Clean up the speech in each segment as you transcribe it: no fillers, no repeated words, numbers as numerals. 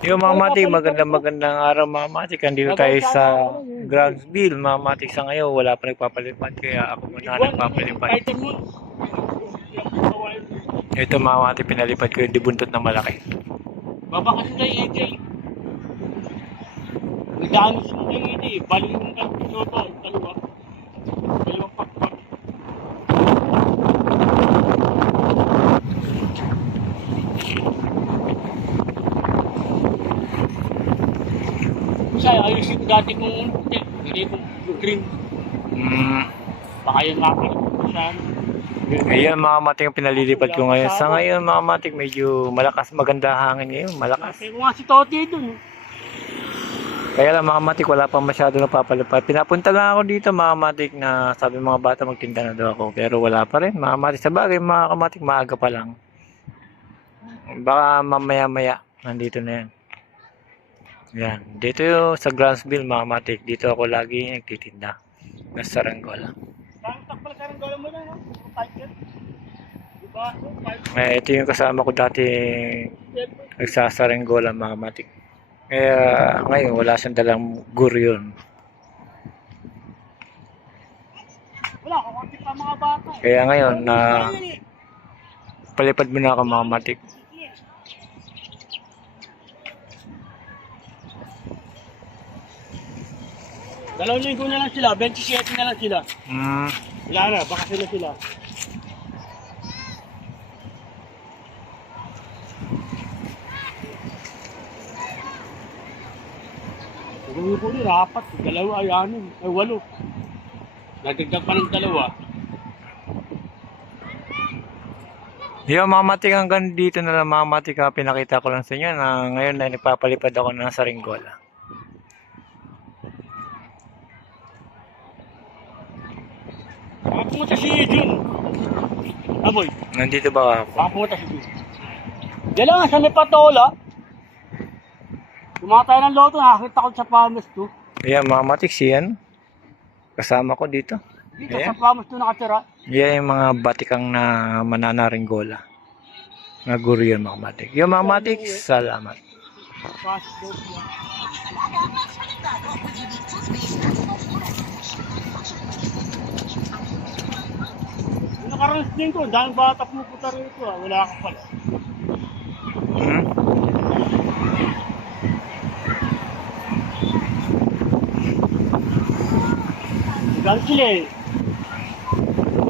Yung mga matik, magandang araw mga matik. Andito tayo sa Groundsville mga matik. Sa ngayon, wala pa nagpapalipad. Kaya ako muna nagpapalipad. Ito mga matik, pinalipad ko yung dibuntot na malaki. Baba kasi na EJ. Nagdaan sa EJ. Balik yung dalawa. Dalawang pakpak. Kasi ayusin ko dati kong hindi kong green. Baka yun makakit ko saan. Ayan mga matik yung pinalilipad ko ngayon. Sa ngayon mga matik, medyo malakas, maganda hangin ngayon. Malakas. Kasi ko nga si Toti dun. Kaya lang mga matik, wala pa masyado napapalipad. Pinapunta lang ako dito mga matik na sabi mga bata magtinda na daw ako. Pero wala pa rin mga matik. Sa bagay mga kamatik, maaga pa lang. Baka mamaya-maya, nandito na yan. Yan. Dito yung sa Grantsville mga matik. Dito ako lagi nagtitinda. Nasa Saranggola. Takpal ka rin gawin mo na, no? Diba? Ito yung kasama ko dati nagsasaranggola mga matik. Kaya ngayon wala siyang dalang guryon. Wala, kakunti pa mga bata. Kaya ngayon palipad mo na ako mga matik. Dalawang linggo na lang sila, 27 na lang sila. Wala na, baka sila. Siguro ko rin, apat, dalawa, ayanin, ay 8. Nagdagdag pa ng 2. Yung mga matik hanggang dito na lang mga matik pinakita ko lang sa inyo na ngayon na nagpapalipad ako ng Saranggola. Baka pumunta si Jun. Aboy, Nandito ba ako? baka pumunta si Jun. Diyan lang, sa may patola. Tumatay ng loto, nakakita ko sa Pamas to. Ayan mga matik siyan. Kasama ko dito. Dito Ayan. sa Pamas to nakatira. Yan yung mga batikang na mananaringgola. Na guryon mga matik. Yung mga matik, salamat. Pasok daw siya. Yung nakaranas din ko, dahil bata pumupunta rito wala ka pala. Galing sila eh.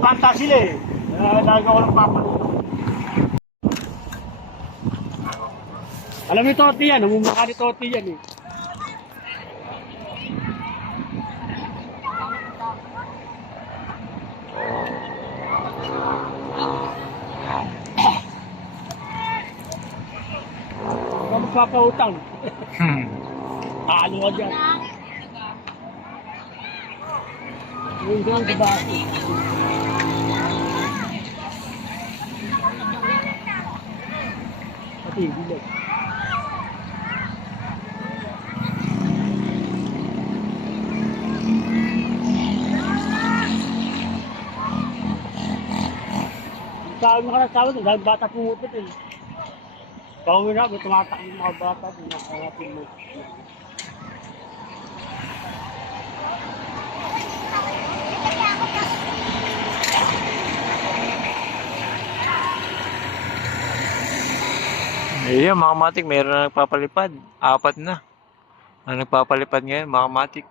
Kanta sila eh. Dahil ako ng papa nito. Alam ni Toti yan, namumaka ni Toti yan eh. Huwag magpapautang. Taalo ka dyan. Yung doon sa bati. Pati, bilag. Saan mo ka ng tawag dahil bata pumupit eh. Pauwi na, may tumatak yung mga bata, pinakawapin mo. Ayan mga matik, meron na nagpapalipad. 4 na. Ang nagpapalipad ngayon mga matik.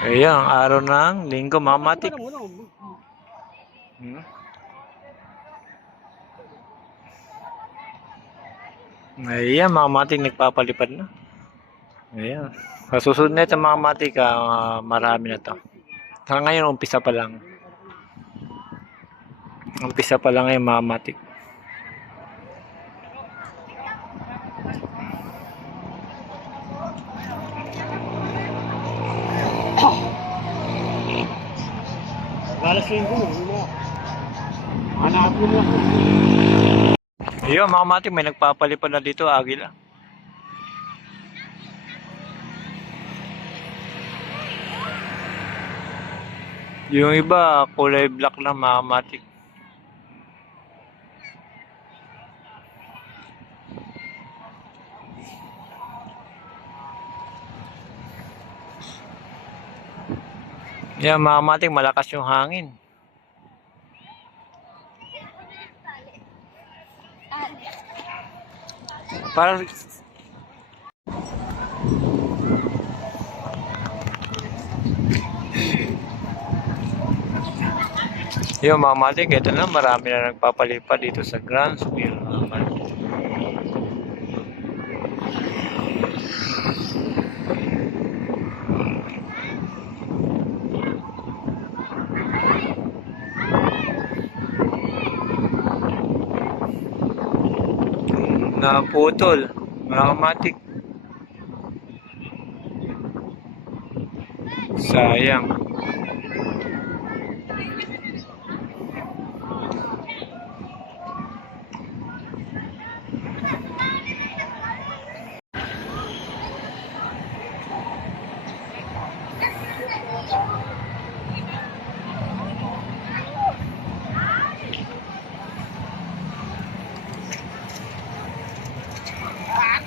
Ayan, araw ng linggo mga matik. Ayan mga matik, nagpapalipad na. Ayan. Sa susunod na ito mga matik, marami na to. Sa ngayon, umpisa pa lang. Umpisa pa lang ngayon mga matik. Galas linggo mo, hanapin mo. Ayun mga matik, may nagpapalipad na dito, agila. Yung iba, kulay black lang mga kamatik. Yan mga kamatik, malakas yung hangin. Parang yung mga kamatik, ito na, marami na nagpapalipad dito sa Grantsville mga kamatik. Naputol mga kamatik. Sayang.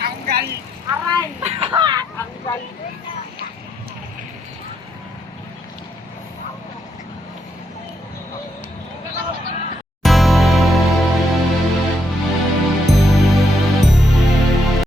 Tanggal! Aray! Tanggal!